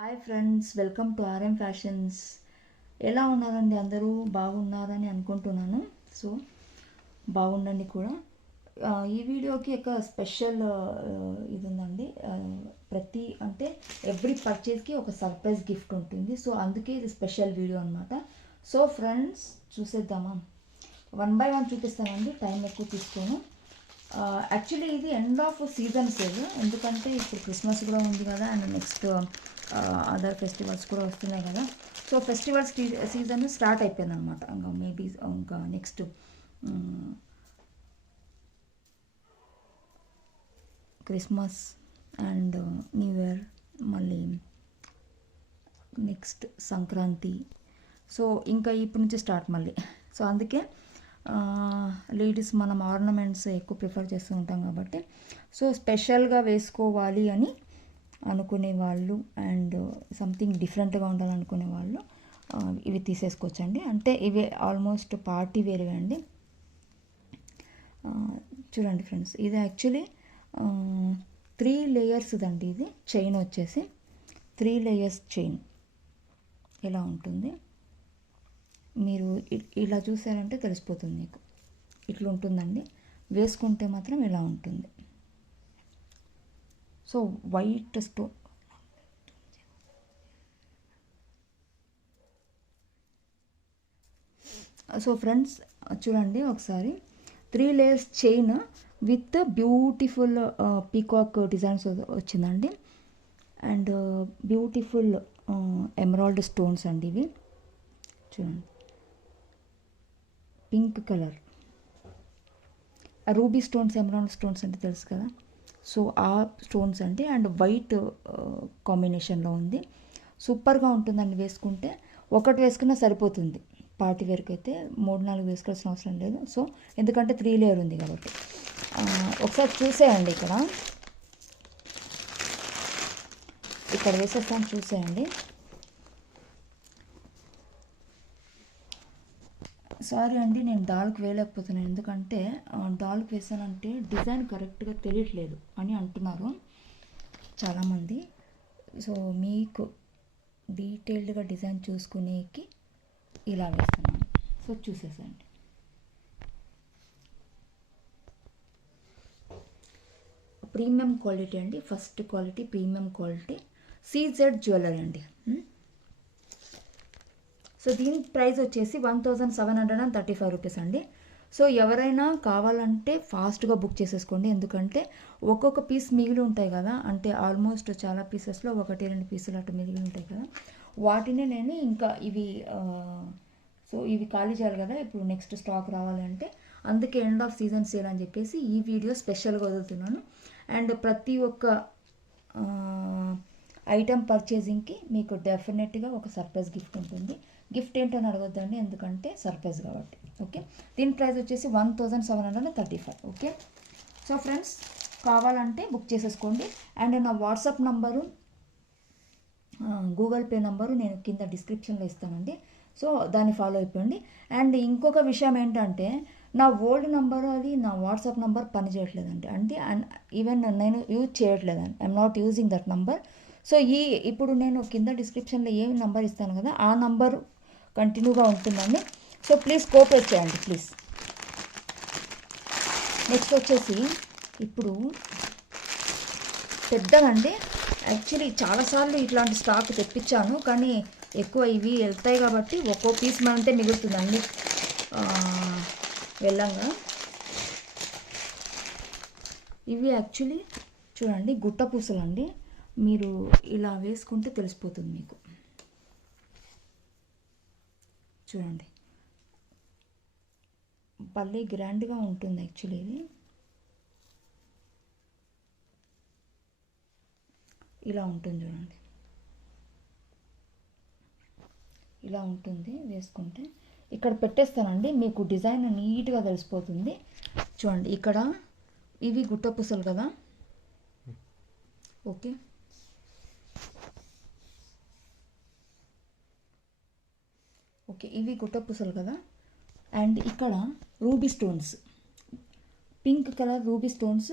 Hi friends, welcome to RM fashions. ఎలా ఉన్నారండి? అందరూ బాగున్నారని అనుకుంటున్నాను. సో బాగుండండి కూడా. ఈ వీడియోకి ఒక స్పెషల్ ఇది ఉందండి. ఎవ్రీ పర్చేస్కి ఒక సర్ప్రైజ్ గిఫ్ట్ ఉంటుంది. సో అందుకే ఇది స్పెషల్ వీడియో అనమాట. సో ఫ్రెండ్స్, చూసేద్దామా? 1 బై 1 చూపిస్తానండి, టైం ఎక్కువ తీసుకోను. యాక్చువల్లీ ఇది ఎండ్ ఆఫ్ సీజన్ సేల్, ఎందుకంటే ఇప్పుడు క్రిస్మస్ కూడా ఉంది కదా, అండ్ నెక్స్ట్ అదర్ ఫెస్టివల్స్ కూడా వస్తున్నాయి కదా. సో ఫెస్టివల్స్ సీజన్ స్టార్ట్ అయిపోయింది అనమాట. ఇంకా మేబీ ఇంకా next Christmas and new year, మళ్ళీ నెక్స్ట్ సంక్రాంతి. సో ఇంకా ఇప్పటి నుంచి స్టార్ట్ మళ్ళీ. సో అందుకే లేడీస్ మనం ఆర్నమెంట్స్ ఎక్కువ ప్రిఫర్ చేస్తూ ఉంటాం కాబట్టి, సో స్పెషల్గా వేసుకోవాలి అని అనుకునే వాళ్ళు అండ్ సంథింగ్ డిఫరెంట్గా ఉండాలనుకునే వాళ్ళు ఇవి తీసేసుకోవచ్చండి. అంటే ఇవి ఆల్మోస్ట్ పార్టీ వేరే అండి. చూడండి ఫ్రెండ్స్, ఇది యాక్చువల్లీ 3 లేయర్స్ దండి. ఇది చైన్ వచ్చేసి 3 లేయర్స్ చైన్. ఎలా ఉంటుంది మీరు ఇలా చూసారంటే తెలిసిపోతుంది మీకు. ఇట్లా ఉంటుందండి, వేసుకుంటే మాత్రం ఇలా ఉంటుంది. So white stone. So friends చూడండి ఒకసారి, 3 layers chain with beautiful peacock designs వచ్చిందండి. అండ్ బ్యూటిఫుల్ ఎమరాల్డ్ స్టోన్స్ అండి ఇవి. చూడండి, pink colour ruby stones, emerald stones అంటే తెలుసు కదా. సో ఆ స్టోన్స్ అండి, అండ్ వైట్ కాంబినేషన్లో ఉంది. సూపర్గా ఉంటుందండి వేసుకుంటే. ఒకటి వేసుకున్నా సరిపోతుంది. పార్టీ వేర్కి అయితే 3-4 వేసుకోవాల్సిన అవసరం లేదు. సో ఎందుకంటే 3 లేయర్ ఉంది కాబట్టి. ఒకసారి చూసేయండి, ఇక్కడ వేసేస్తాను, చూసేయండి. సారీ అండి, నేను డాల్కి వేయలేకపోతున్నాను, ఎందుకంటే డాల్కి వేసానంటే డిజైన్ కరెక్ట్గా తెలియట్లేదు అని అంటున్నారు చాలామంది. సో మీకు డీటెయిల్డ్గా డిజైన్ చూసుకునేకి ఇలా వేస్తున్నాను. సో చూసేసండి. ప్రీమియం క్వాలిటీ అండి, first quality premium quality CZ jewellery అండి. సో దీని ప్రైస్ వచ్చేసి 1735 రూపీస్ అండి. సో ఎవరైనా కావాలంటే ఫాస్ట్గా బుక్ చేసేసుకోండి, ఎందుకంటే ఒక్కొక్క పీస్ మిగిలి ఉంటాయి కదా. అంటే ఆల్మోస్ట్ చాలా పీసెస్లో 1-2 పీసులు అటు మిగిలి ఉంటాయి కదా. వాటిని నేను ఇంకా ఇవి ఖాళీ చేయాలి కదా ఇప్పుడు, నెక్స్ట్ స్టాక్ రావాలంటే. అందుకే ఎండ్ ఆఫ్ సీజన్ సేల్ అని చెప్పేసి ఈ వీడియో స్పెషల్గా వదులుతున్నాను. అండ్ ప్రతి ఒక్క ఐటమ్ పర్చేజింగ్కి మీకు డెఫినెట్గా ఒక సర్ప్రైజ్ గిఫ్ట్ ఉంటుంది. గిఫ్ట్ ఏంటని అడగొద్దండి, ఎందుకంటే సర్ప్రైజ్ కాబట్టి. ఓకే, దీని ప్రైస్ వచ్చేసి 1735. ఓకే, సో ఫ్రెండ్స్ కావాలంటే బుక్ చేసేసుకోండి. అండ్ నా WhatsApp number, Google pay number నేను కింద డిస్క్రిప్షన్లో ఇస్తానండి. సో దాన్ని ఫాలో అయిపోండి. అండ్ ఇంకొక విషయం ఏంటంటే, నా ఓల్డ్ నంబరు అది నా వాట్సాప్ నంబర్ పనిచేయట్లేదండి. అంటే ఈవెన్ నేను యూజ్ చేయట్లేదండి. I'm not using that number. So ఇప్పుడు నేను కింద డిస్క్రిప్షన్లో ఏ నంబర్ ఇస్తాను కదా, ఆ నంబరు కంటిన్యూగా ఉంటుందండి. సో ప్లీజ్ కోఆపరేట్ చేయండి ప్లీజ్. నెక్స్ట్ వచ్చేసి ఇప్పుడు పెద్దదండి. యాక్చువల్లీ చాలాసార్లు ఇట్లాంటి స్టాక్ తెప్పించాను, కానీ ఎక్కువ ఇవి వెళ్తాయి కాబట్టి ఒక్కో పీస్ మనంతే మిగులుతుంది అన్ని వెళ్ళంగా. ఇవి యాక్చువల్లీ చూడండి గుట్ట పూసలు అండి. మీరు ఇలా వేసుకుంటే తెలిసిపోతుంది మీకు. చూడండి, భలే గ్రాండ్గా ఉంటుంది యాక్చువల్లీ. ఇది ఇలా ఉంటుంది చూడండి, ఇలా ఉంటుంది వేసుకుంటే. ఇక్కడ పెట్టేస్తానండి, మీకు డిజైన్ నీట్గా తెలిసిపోతుంది. చూడండి, ఇక్కడ ఇవి గుట్ట పూసలు కదా. ఓకే, ఇవి గుట్ట పూసలు కదా. అండ్ ఇక్కడ ruby stones, pink colour ruby stones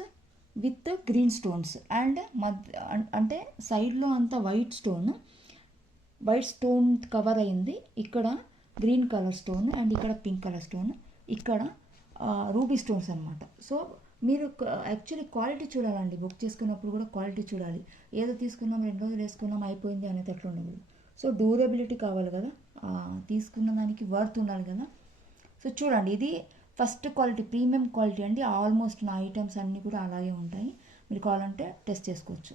with green stones. And అంటే సైడ్లో అంతా white stone, white stone cover అయింది. ఇక్కడ గ్రీన్ కలర్ స్టోన్ అండ్ ఇక్కడ పింక్ కలర్ స్టోన్, ఇక్కడ రూబీ స్టోన్స్ అనమాట. సో మీరు యాక్చువల్లీ క్వాలిటీ చూడాలండి, బుక్ చేసుకున్నప్పుడు కూడా క్వాలిటీ చూడాలి. ఏదో తీసుకున్నాం 2 రోజులు వేసుకున్నాం అయిపోయింది అనేది అట్లా ఉండదు. సో డ్యూరబిలిటీ కావాలి కదా, తీసుకున్న దానికి వర్త్ ఉండాలి కదా. సో చూడండి, ఇది ఫస్ట్ క్వాలిటీ, ప్రీమియం క్వాలిటీ అండి. ఆల్మోస్ట్ నా ఐటమ్స్ అన్నీ కూడా అలాగే ఉంటాయి. మీరు కావాలంటే టెస్ట్ చేసుకోవచ్చు.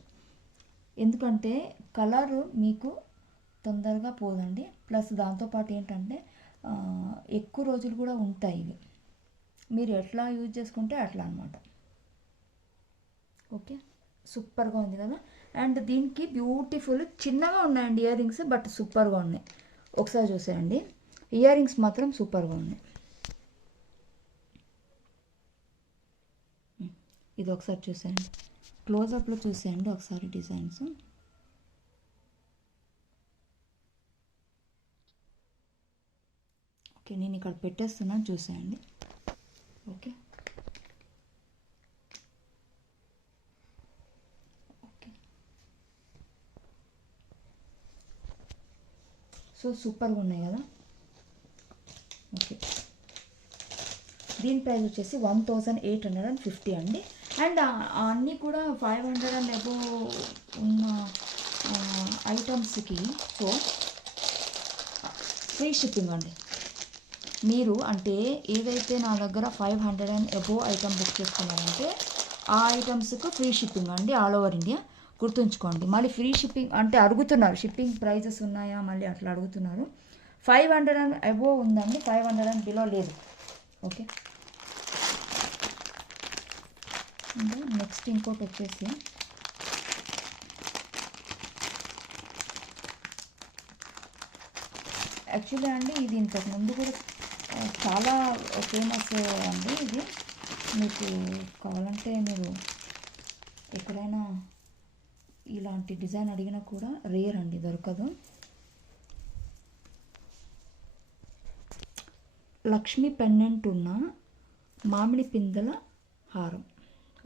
ఎందుకంటే కలర్ మీకు తొందరగా పోదండి. ప్లస్ దాంతోపాటు ఏంటంటే ఎక్కువ రోజులు కూడా ఉంటాయి ఇవి. మీరు ఎట్లా యూజ్ చేసుకుంటే అట్లా అనమాట. ఓకే, సూపర్గా ఉంది కదా. అండ్ దీనికి బ్యూటిఫుల్ చిన్నగా ఉన్నాయండి ఇయర్ రింగ్స్, బట్ సూపర్గా ఉన్నాయి. ఒకసారి చూసేయండి, ఇయర్ రింగ్స్ మాత్రం సూపర్గా ఉన్నాయి. ఇది ఒకసారి చూసేయండి, క్లోజప్లో చూసేయండి ఒకసారి డిజైన్స్. ఓకే, నేను ఇక్కడ పెట్టేస్తున్నాను చూసేయండి. ఓకే ఓకే, సో సూపర్గా ఉన్నాయి కదా. ఓకే, దీని ప్రైస్ వచ్చేసి 1850 అండి. అండ్ అన్నీ కూడా 500 అండ్ అబోవ్ ఉన్న ఐటమ్స్కి సో ఫ్రీ షిప్పింగ్ అండి. మీరు అంటే ఏదైతే నా దగ్గర 500 అండ్ అబోవ్ ఐటమ్ బుక్ చేసుకున్నారంటే ఆ ఐటమ్స్కి ఫ్రీ షిప్పింగ్ అండి, ఆల్ ఓవర్ ఇండియా. గుర్తుంచుకోండి. మళ్ళీ ఫ్రీ షిప్పింగ్ అంటే అడుగుతున్నారు, షిప్పింగ్ ప్రైజెస్ ఉన్నాయా మళ్ళీ అట్లా అడుగుతున్నారు. 500 అండ్ అబోవ్ ఉందండి, 500 అండ్ బిలో లేదు. ఓకే, నెక్స్ట్ ఇంకోటి వచ్చేసి యాక్చువల్లీ అండి ఇది ఇంతకు ముందు కూడా చాలా ఫేమస్ అండి. ఇది మీకు కావాలంటే మీరు ఎక్కడైనా ఇలాంటి డిజైన్ అడిగినా కూడా రేర్ అండి, దొరకదు. లక్ష్మీ పెండెంట్ ఉన్న మామిడి పిందెల హారం.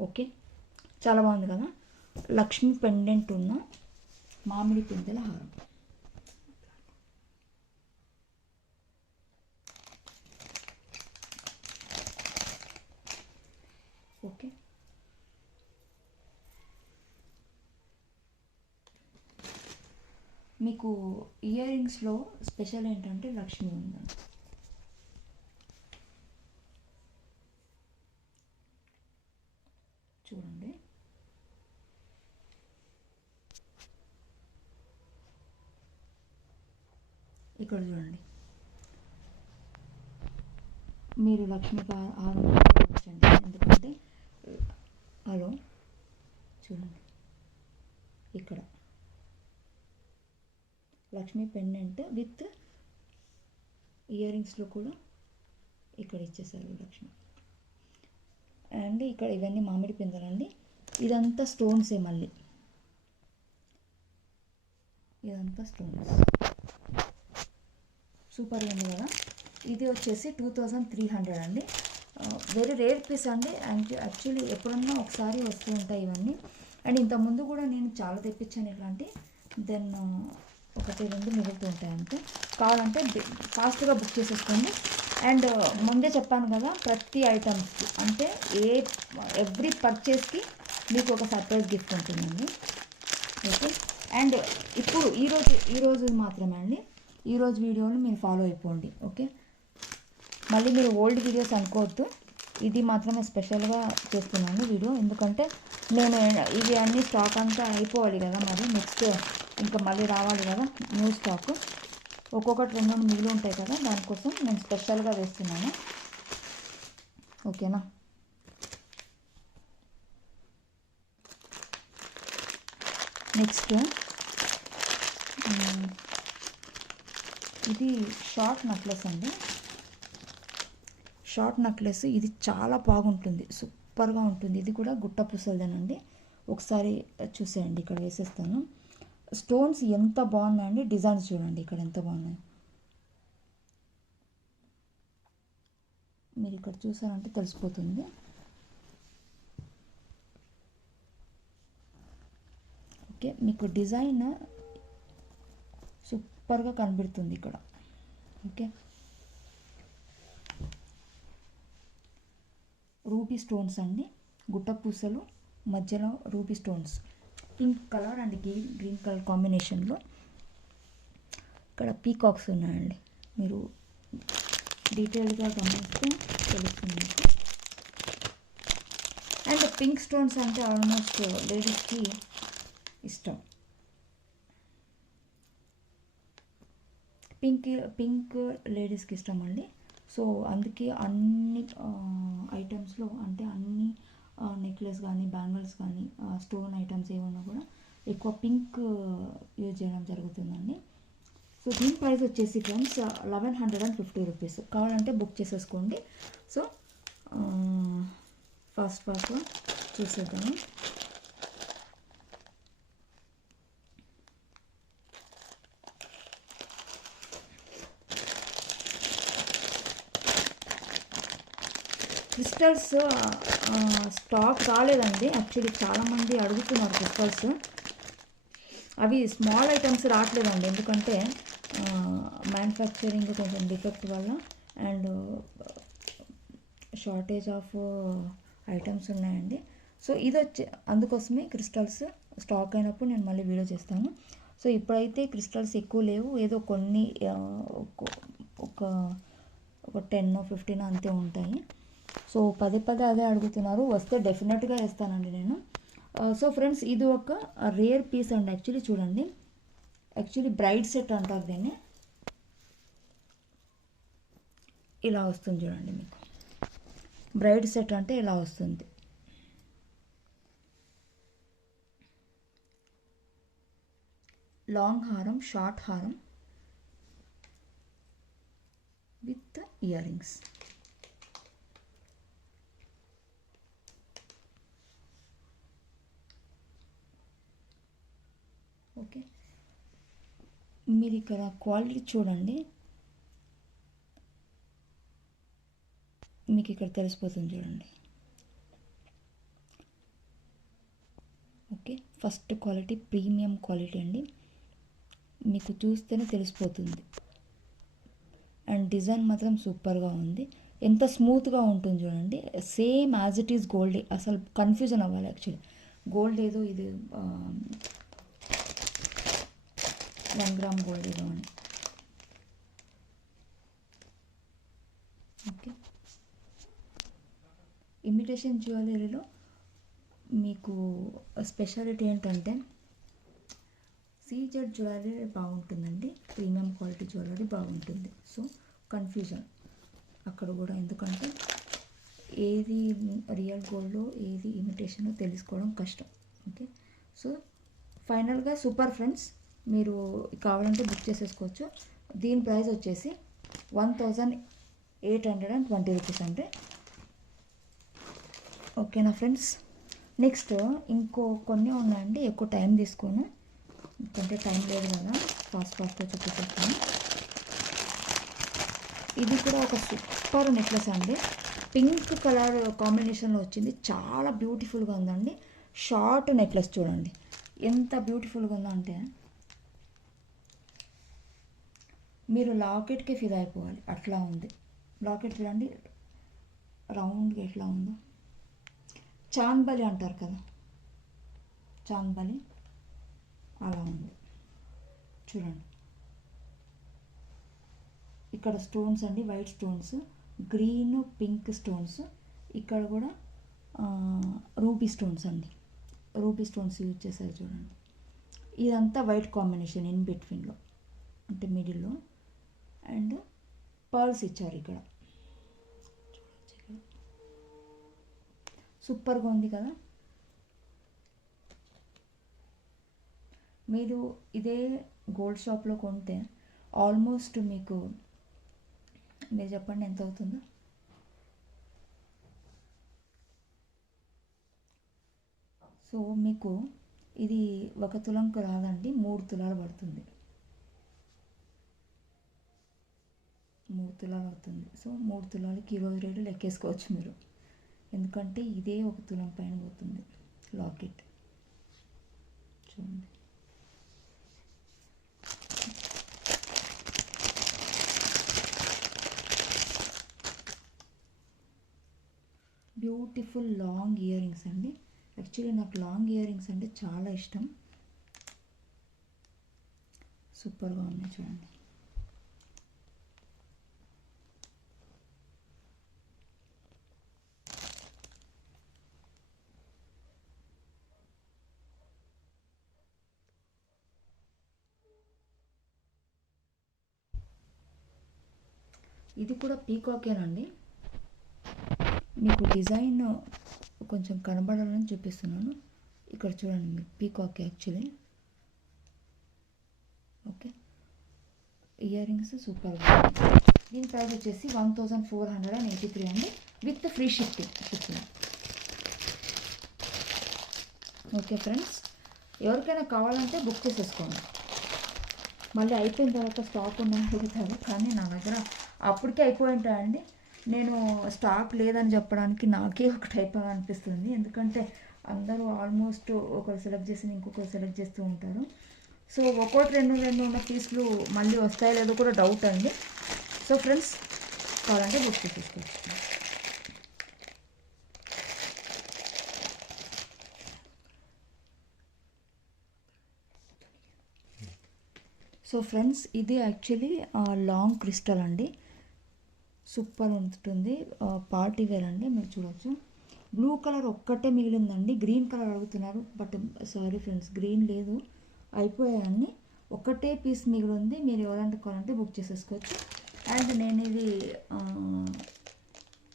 ఓకే, చాలా బాగుంది కదా. లక్ష్మీ పెండెంట్ ఉన్న మామిడి పిందెల హారం. ఓకే, మీకు ఇయర్ రింగ్స్లో స్పెషల్ ఏంటంటే లక్ష్మి ఉందండి. చూడండి, ఇక్కడ చూడండి, మీరు లక్ష్మి ఆలోచించండి. ఎందుకంటే హలో చూడండి, ఇక్కడ లక్ష్మీ పెండెంట్ విత్ ఇయర్ రింగ్స్లో కూడా ఇక్కడ ఇచ్చేసారు లక్ష్మి. అండ్ ఇక్కడ ఇవన్నీ మామిడి పిందెలండి. ఇదంతా స్టోన్సే, మళ్ళీ ఇదంతా స్టోన్స్. సూపర్ ఉంది కదా. ఇది వచ్చేసి 2300 అండి. వెరీ రేర్ పీస్ అండి. అండ్ యాక్చువల్లీ ఎప్పుడన్నా ఒకసారి వస్తూ ఉంటాయి ఇవన్నీ. అండ్ ఇంతకుముందు కూడా నేను చాలా తెప్పించాను ఇట్లాంటి. దెన్ 1-2 మిగులుతూ ఉంటాయి అంతే. కావాలంటే ఫాస్ట్గా బుక్ చేసేసుకోండి. అండ్ ముందే చెప్పాను కదా, ప్రతి ఐటమ్స్కి అంటే ఎవ్రీ పర్చేస్కి మీకు ఒక సర్ప్రైజ్ గిఫ్ట్ ఉంటుందండి. ఓకే, అండ్ ఇప్పుడు ఈరోజు మాత్రమే అండి, ఈరోజు వీడియోని మీరు ఫాలో అయిపోండి. ఓకే, మళ్ళీ మీరు ఓల్డ్ వీడియోస్ అనుకోవద్దు. ఇది మాత్రమే స్పెషల్గా చేస్తున్నాను వీడియో, ఎందుకంటే నేను ఇవి అన్నీ స్టాక్ అంతా అయిపోవాలి కదా, మరి నెక్స్ట్ ఇంకా మళ్ళీ రావాలి కదా న్యూ స్టాక్. ఒక్కొక్కటి 2 మిగిలి ఉంటాయి కదా, దానికోసం నేను స్పెషల్గా వేస్తున్నాను. ఓకేనా. నెక్స్ట్ ఇది షార్ట్ నెక్లెస్ అండి. షార్ట్ నెక్లెస్ ఇది చాలా బాగుంటుంది, సూపర్గా ఉంటుంది. ఇది కూడా గుట్ట పూసలదేనండి. ఒకసారి చూసేయండి, ఇక్కడ వేసేస్తాను. స్టోన్స్ ఎంత బాగున్నాయండి, డిజైన్స్ చూడండి ఇక్కడ ఎంత బాగున్నాయి. మీరు ఇక్కడ చూసారంటే తెలిసిపోతుంది. ఓకే, మీకు డిజైన్ సూపర్గా కనబడుతుంది ఇక్కడ. ఓకే, రూబీ స్టోన్స్ అండి, గుట్ట పూసలు మధ్యలో ruby stones, pink colour and green colour కాంబినేషన్లో. ఇక్కడ పీకాక్స్ ఉన్నాయండి, మీరు డీటెయిల్గా గమనిస్తే తెలుస్తుంది మీకు. అండ్ పింక్ స్టోన్స్ అంటే ఆల్మోస్ట్ లేడీస్కి ఇష్టం. పింక్ లేడీస్కి ఇష్టం అండి. సో అందుకే అన్ని ఐటమ్స్లో, అంటే అన్ని నెక్లెస్ కానీ బ్యాంగిల్స్ కానీ స్టోన్ ఐటమ్స్ ఏమన్నా కూడా ఎక్కువ పింక్ యూజ్ చేయడం జరుగుతుందండి. సో దీని ప్రైస్ వచ్చేసి ఫ్రెండ్స్ 1150 రూపీస్. కావాలంటే బుక్ చేసేసుకోండి. సో ఫాస్ట్గా చూసేద్దాము. క్రిస్టల్స్ స్టాక్ రాలేదండి. యాక్చువల్లీ చాలామంది అడుగుతున్నారు క్రిస్టల్స్. అవి స్మాల్ ఐటమ్స్ రావట్లేదండి, ఎందుకంటే మ్యానుఫ్యాక్చరింగ్ కొంచెం డిఫెక్ట్ వల్ల అండ్ షార్టేజ్ ఆఫ్ ఐటమ్స్ ఉన్నాయండి. సో ఇది వచ్చి అందుకోసమే క్రిస్టల్స్ స్టాక్ అయినప్పుడు నేను మళ్ళీ వీడియో చేస్తాను. సో ఇప్పుడైతే క్రిస్టల్స్ ఎక్కువ లేవు, ఏదో కొన్ని ఒక 10-15 అంతే ఉంటాయి. సో పదే అదే అడుగుతున్నారు, వస్తే డెఫినెట్గా వేస్తానండి నేను. సో ఫ్రెండ్స్ ఇది ఒక రేర్ పీస్ అండి. యాక్చువల్లీ చూడండి, యాక్చువల్లీ బ్రైడ్ సెట్ అంటారు దీన్ని. ఇలా వస్తుంది చూడండి, మీకు బ్రైడ్ సెట్ అంటే ఇలా వస్తుంది. లాంగ్ హారం, షార్ట్ హారం విత్ ఇయర్ రింగ్స్. ఓకే, మీరు ఇక్కడ క్వాలిటీ చూడండి, మీకు ఇక్కడ తెలిసిపోతుంది చూడండి. Okay, first quality premium quality అండి, మీకు చూస్తేనే తెలిసిపోతుంది. అండ్ డిజైన్ మాత్రం సూపర్గా ఉంది, ఎంత స్మూత్గా ఉంటుంది చూడండి. Same as it is gold. అసలు కన్ఫ్యూజన్ అవ్వాలి యాక్చువల్లీ, గోల్డ్ ఏదో ఇది 1 గ్రామ్ గోల్డ్ ఏదో అని. ఓకే, ఇమిటేషన్ జ్యువెలరీలో మీకు స్పెషాలిటీ ఏంటంటే సీజెడ్ జ్యువెలరీ బాగుంటుందండి, ప్రీమియం క్వాలిటీ జ్యువెలరీ బాగుంటుంది. సో కన్ఫ్యూజన్ అక్కడ కూడా, ఎందుకంటే ఏది రియల్ గోల్డో ఏది ఇమిటేషనో తెలుసుకోవడం కష్టం. ఓకే, సో ఫైనల్గా సూపర్ ఫ్రెండ్స్, మీరు కావాలంటే బుక్ చేసేసుకోవచ్చు. దీని ప్రైస్ వచ్చేసి 1820 రూపీస్ అంటే. ఓకేనా ఫ్రెండ్స్, నెక్స్ట్ ఇంకో కొన్ని ఉన్నాయండి, ఎక్కువ టైం తీసుకోను ఎందుకంటే టైం లేదు కదా, ఫాస్ట్గా చూపిస్తాను. ఇది కూడా ఒక సూపర్ నెక్లెస్ అండి, పింక్ కలర్ కాంబినేషన్లో వచ్చింది, చాలా బ్యూటిఫుల్గా ఉందండి. షార్ట్ నెక్లెస్ చూడండి ఎంత బ్యూటిఫుల్గా ఉందో అంటే మీరు లాకెట్కి ఫిదా అయిపోవాలి, అట్లా ఉంది. లాకెట్ చూడండి రౌండ్గా ఎట్లా ఉందో, చాంద్బలి అంటారు కదా, చాంద్బలి అలా ఉంది చూడండి. ఇక్కడ స్టోన్స్ అండి, white stones, green pink stones, ఇక్కడ కూడా రూబీ స్టోన్స్ అండి, రూబీ స్టోన్స్ యూజ్ చేశారు చూడండి. ఇదంతా వైట్ కాంబినేషన్ ఇన్ బిట్వీన్లో, అంటే మిడిల్లో, అండ్ పర్ల్స్ ఇచ్చారు ఇక్కడ. సూపర్గా ఉంది కదా. మీరు ఇదే గోల్డ్ షాప్లో కొంటే ఆల్మోస్ట్ మీకు, మీరు చెప్పండి ఎంత అవుతుందో. సో మీకు ఇది 1 తులంకు రాదండి, 3 తులాలు పడుతుంది, 3 తులాలు అవుతుంది. సో 3 తులాలకి ఈరోజు రేటు లెక్కేసుకోవచ్చు మీరు, ఎందుకంటే ఇదే 1 తులం పైన పోతుంది లాకెట్ చూడండి. బ్యూటిఫుల్ లాంగ్ ఇయర్ రింగ్స్ అండి. యాక్చువల్లీ నాకు లాంగ్ ఇయర్ రింగ్స్ అంటే చాలా ఇష్టం. సూపర్గా ఉన్నాయి చూడండి. ఇది కూడా పీకాకేనండి. మీకు డిజైన్ కొంచెం కనబడాలని చూపిస్తున్నాను. ఇక్కడ చూడండి మీరు, పీకాకే యాక్చువల్లీ. ఓకే, ఇయర్ రింగ్స్ సూపర్గా. దీని ప్రైస్ వచ్చేసి 1483 అండి, with free shipping. Okay friends, ఎవరికైనా కావాలంటే బుక్ చేసేసుకోండి. మళ్ళీ అయిపోయిన తర్వాత స్టాక్ ఉందని అడుగుతారు, కానీ నా దగ్గర అప్పటికే అయిపోయి ఉంటాయండి. నేను స్టాక్ లేదని చెప్పడానికి నాకే ఒకటి అయిపోవాలనిపిస్తుంది. ఎందుకంటే అందరూ ఆల్మోస్ట్ ఒకరు సెలెక్ట్ చేసి ఇంకొకరు సెలెక్ట్ చేస్తూ ఉంటారు. సో ఒకటి రెండు ఉన్న పీస్లు మళ్ళీ వస్తాయో లేదో కూడా డౌట్ అండి. సో ఫ్రెండ్స్, కావాలంటే బుక్ చేసేసుకోవచ్చు. సో ఫ్రెండ్స్, ఇది యాక్చువల్లీ లాంగ్ క్రిస్టల్ అండి. సూపర్ ఉంటుంది, పార్టీ వేర్ అండి. మీరు చూడవచ్చు, బ్లూ కలర్ ఒక్కటే మిగిలిందండి. గ్రీన్ కలర్ అడుగుతున్నారు, బట్ సారీ ఫ్రెండ్స్, గ్రీన్ లేదు, అయిపోయాయండి. ఒకటే పీస్ మిగిలింది. మీరు ఎవరంటే కావాలంటే బుక్ చేసేసుకోవచ్చు. అండ్ నేను ఇది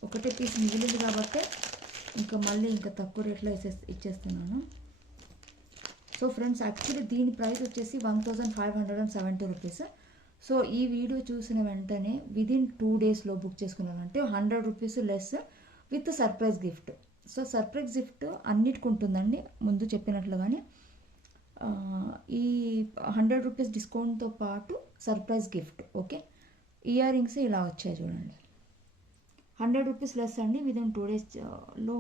ఒకటే పీస్ మిగిలింది కాబట్టి ఇంకా తక్కువ రేట్లో ఇచ్చేస్తున్నాను. సో ఫ్రెండ్స్, యాక్చువల్లీ దీని ప్రైస్ వచ్చేసి 1570 రూపీస్. సో ఈ వీడియో చూసిన వెంటనే విదిన్ 2 డేస్లో బుక్ చేసుకున్నానంటే 100 rupees less with surprise gift. So surprise gift అన్నిటికి ఉంటుందండి, ముందు చెప్పినట్లుగానే. ఈ 100 రూపీస్ డిస్కౌంట్తో పాటు surprise gift. Okay, ear rings ఇలా వచ్చాయి చూడండి. 100 రూపీస్ లెస్ అండి విదిన్ 2 డేస్లో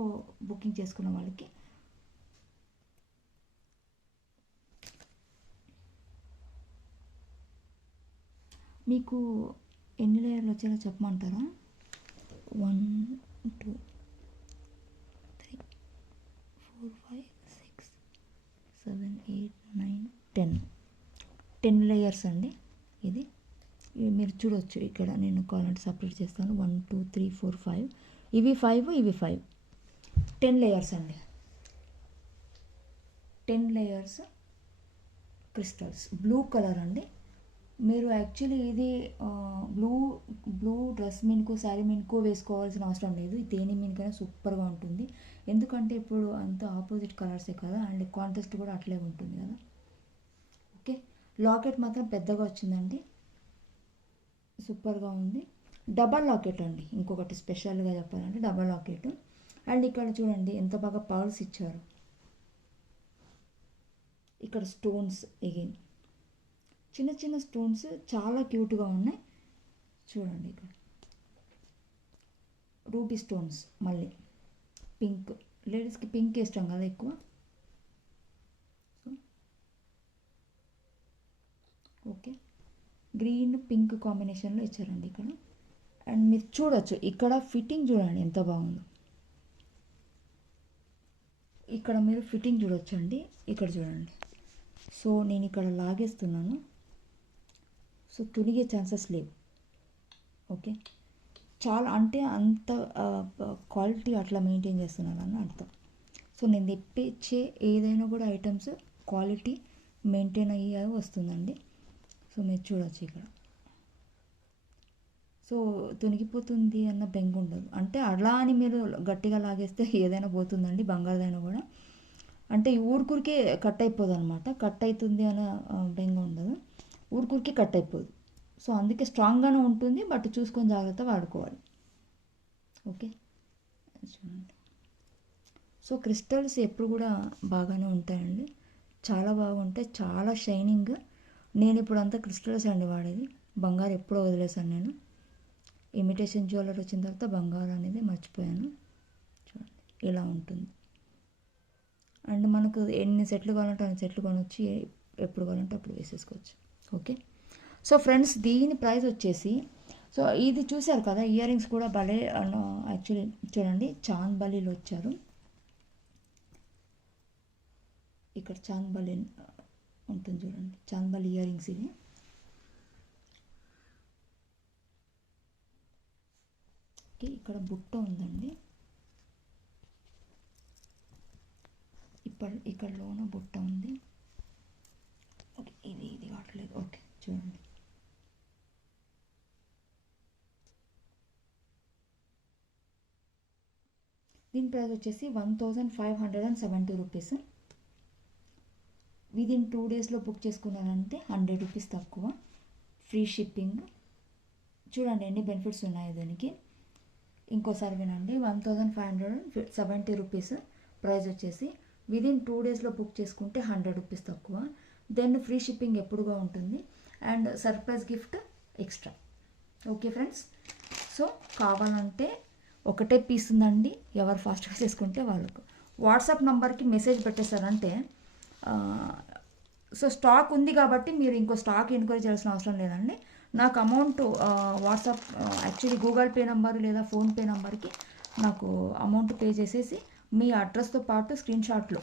బుకింగ్ చేసుకున్న వాళ్ళకి. మీకు ఎన్ని లేయర్లు వచ్చేలా చెప్పమంటారా? 1 2 3 4 5 6 7 8 9 10 లేయర్స్ అండి. ఇది మీరు చూడవచ్చు, ఇక్కడ నేను కావాలంటే సపరేట్ చేస్తాను. 1 2 3 4 5, ఇవి 5, ఇవి 5, 10 లేయర్స్ అండి. 10 లేయర్స్ క్రిస్టల్స్, బ్లూ కలర్ అండి. మీరు యాక్చువల్లీ ఇది బ్లూ డ్రెస్ మీన్కు, శారీ మీన్కు వేసుకోవాల్సిన అవసరం లేదు. దేని మీనికైనా సూపర్గా ఉంటుంది. ఎందుకంటే ఇప్పుడు అంత ఆపోజిట్ కలర్సే కదా, అండ్ కాంట్రాస్ట్ కూడా అట్లే ఉంటుంది కదా. ఓకే, లాకెట్ మాత్రం పెద్దగా వచ్చిందండి, సూపర్గా ఉంది. డబల్ లాకెట్ అండి, ఇంకొకటి స్పెషల్గా చెప్పాలంటే డబల్ లాకెట్. అండ్ ఇక్కడ చూడండి ఎంత బాగా పర్ల్స్ ఇచ్చారు. ఇక్కడ స్టోన్స్, ఎగైన్ చిన్న చిన్న స్టోన్స్ చాలా క్యూట్గా ఉన్నాయి చూడండి. ఇక్కడ రూబీ స్టోన్స్, మళ్ళీ పింక్, లేడీస్కి పింక్ ఇష్టం కదా ఎక్కువ. ఓకే, గ్రీన్ పింక్ కాంబినేషన్లో ఇచ్చారండి ఇక్కడ. అండ్ మీరు చూడొచ్చు, ఇక్కడ ఫిట్టింగ్ చూడండి ఎంత బాగుందో. ఇక్కడ మీరు ఫిట్టింగ్ చూడొచ్చు అండి, ఇక్కడ చూడండి. సో నేను ఇక్కడ లాగేస్తున్నాను, సో తునిగే ఛాన్సెస్ లేవు. ఓకే, చాలా అంటే అంత క్వాలిటీ అట్లా మెయింటైన్ చేస్తున్నారని అర్థం. సో నేను తెప్పించే ఏదైనా కూడా ఐటమ్స్ క్వాలిటీ మెయింటైన్ అయ్యే వస్తుందండి. సో మీరు చూడవచ్చు ఇక్కడ. సో తునిగిపోతుంది అన్న బెంగ ఉండదు. అంటే అలా అని మీరు గట్టిగా లాగేస్తే ఏదైనా పోతుందండి, బంగారుదైనా కూడా. అంటే ఊరికూరికే కట్ అయిపోదు అనమాట, కట్ అవుతుంది అన్న బెంగ ఉండదు, ఊరికూరికి కట్ అయిపోదు. సో అందుకే స్ట్రాంగ్గానే ఉంటుంది, బట్ చూసుకొని జాగ్రత్త వాడుకోవాలి. ఓకే చూడండి. సో క్రిస్టల్స్ ఎప్పుడు కూడా బాగానే ఉంటాయండి, చాలా బాగుంటాయి, చాలా షైనింగ్. నేను ఇప్పుడు అంతా క్రిస్టల్స్ అండి వాడేది, బంగారు ఎప్పుడో వదిలేసాను నేను. ఇమిటేషన్ జ్యువెలరీ వచ్చిన తర్వాత బంగారు అనేది మర్చిపోయాను. చూడండి ఇలా ఉంటుంది. అండ్ మనకు ఎన్ని సెట్లు కావాలంటే అన్ని సెట్లు కొనొచ్చి ఎప్పుడు కావాలంటే అప్పుడు వేసేసుకోవచ్చు. ఓకే, సో ఫ్రెండ్స్, దీని ప్రైస్ వచ్చేసి, సో ఇది చూశారు కదా, ఇయర్ రింగ్స్ కూడా భలే యాక్చువల్లీ చూడండి చాంద్బాలిలో వచ్చారు. ఇక్కడ చాంద్బాలి ఉంటుంది చూడండి, చాంద్బాలి ఇయర్ రింగ్స్ ఇవి. ఓకే, ఇక్కడ బుట్ట ఉందండి, ఇక్కడ లోన బుట్ట ఉంది. ఓకే, ఇది కావట్లేదు. ఓకే చూడండి, దీని ప్రైస్ వచ్చేసి 1570 రూపీస్. విదిన్ 2 డేస్లో బుక్ చేసుకున్నారంటే 100 రూపీస్ తక్కువ, ఫ్రీ షిప్పింగ్. చూడండి ఎన్ని బెనిఫిట్స్ ఉన్నాయి దీనికి. ఇంకోసారి వినండి, 1570 రూపీస్ ప్రైస్ వచ్చేసి. విదిన్ 2 డేస్లో బుక్ చేసుకుంటే 100 రూపీస్ తక్కువ, దెన్ ఫ్రీ షిప్పింగ్ ఎప్పుడుగా ఉంటుంది, and surprise gift extra. Okay friends, so కావాలంటే ఒకటే పీస్ ఉందండి, ఎవరు ఫాస్ట్గా చేసుకుంటే వాళ్ళకు. వాట్సాప్ నెంబర్కి మెసేజ్ పెట్టేశారంటే, సో స్టాక్ ఉంది కాబట్టి మీరు ఇంకో స్టాక్ ఎంక్వైరీ చేయాల్సిన అవసరం లేదండి. నాకు amount WhatsApp actually Google pay number లేదా ఫోన్పే నెంబర్కి నాకు అమౌంట్ పే చేసేసి మీ అడ్రస్తో పాటు స్క్రీన్ షాట్లో,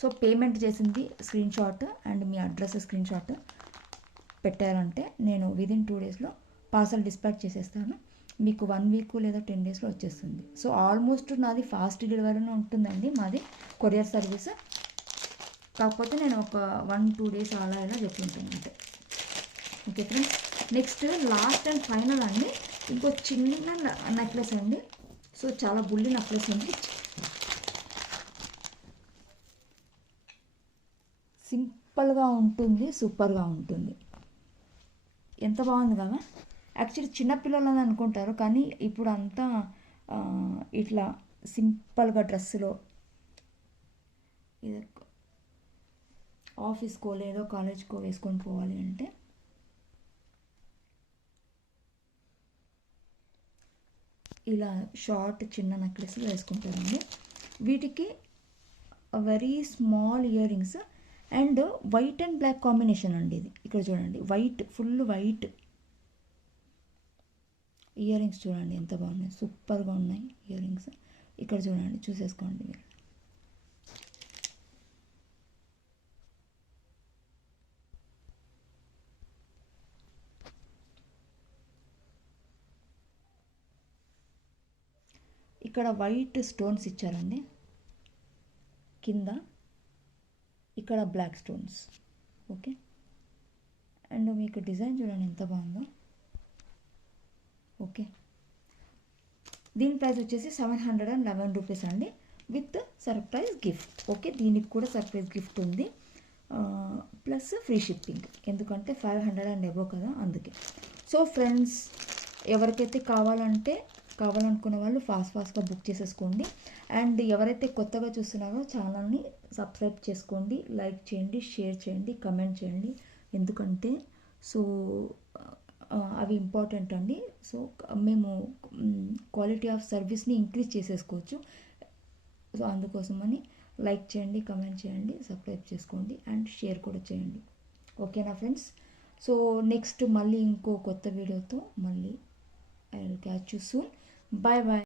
సో పేమెంట్ చేసింది screen shot and me address screen shot పెట్టారంటే నేను విదిన్ 2 డేస్లో పార్సల్ డిస్పాచ్ చేసేస్తాను. మీకు 1 వీక్ లేదా 10 డేస్లో వచ్చేస్తుంది. సో ఆల్మోస్ట్ నాది ఫాస్ట్ డెలివరీనే ఉంటుందండి, మాది కొరియర్ సర్వీస్. కాకపోతే నేను ఒక 1-2 డేస్ అలా ఇలా చెప్తుంటాను అంటే. Okay friends, next last and final అండి, ఇంకో చిన్న నెక్లెస్ అండి. సో చాలా బుల్లి నెక్లెస్ ఉంది, సింపుల్గా ఉంటుంది, సూపర్గా ఉంటుంది. ఎంత బాగుంది కదా. యాక్చువల్లీ చిన్నపిల్లలని అనుకుంటారు, కానీ ఇప్పుడు అంతా ఇట్లా సింపుల్గా డ్రెస్సులో ఇది ఆఫీస్కో లేదో కాలేజ్కో వేసుకొని పోవాలి అంటే ఇలా షార్ట్ చిన్న నెక్లెస్లు వేసుకుంటారండి. వీటికి very small earrings and white and black combination అండి ఇది. ఇక్కడ చూడండి, white, full white earrings చూడండి ఎంత బాగున్నాయి, సూపర్గా ఉన్నాయి ఇయర్ రింగ్స్. ఇక్కడ చూడండి, చూసేసుకోండి మీరు. ఇక్కడ వైట్ స్టోన్స్ ఇచ్చారండి కింద, ఇక్కడ బ్లాక్ స్టోన్స్. ఓకే, అండ్ మీకు డిజైన్ చూడండి ఎంత బాగుందో. ఓకే, దీని ప్రైస్ వచ్చేసి 711 రూపీస్ అండి, విత్ సర్ప్రైజ్ గిఫ్ట్. ఓకే, దీనికి కూడా సర్ప్రైజ్ గిఫ్ట్ ఉంది, ప్లస్ ఫ్రీ షిప్పింగ్, ఎందుకంటే 500 అండ్ అబోవ్ కదా, అందుకే. సో ఫ్రెండ్స్, ఎవరికైతే కావాలనుకున్న వాళ్ళు ఫాస్ట్గా బుక్ చేసేసుకోండి. అండ్ ఎవరైతే కొత్తగా చూస్తున్నారో ఛానల్ని సబ్స్క్రైబ్ చేసుకోండి, లైక్ చేయండి, షేర్ చేయండి, కమెంట్ చేయండి, ఎందుకంటే సో అవి ఇంపార్టెంట్ అండి. సో మేము క్వాలిటీ ఆఫ్ సర్వీస్ని ఇంక్రీజ్ చేసేసుకోవచ్చు. సో అందుకోసమని లైక్ చేయండి, కమెంట్ చేయండి, సబ్స్క్రైబ్ చేసుకోండి అండ్ షేర్ కూడా చేయండి. ఓకేనా ఫ్రెండ్స్? సో నెక్స్ట్ మళ్ళీ ఇంకో కొత్త వీడియోతో మళ్ళీ I will catch you soon. Bye bye.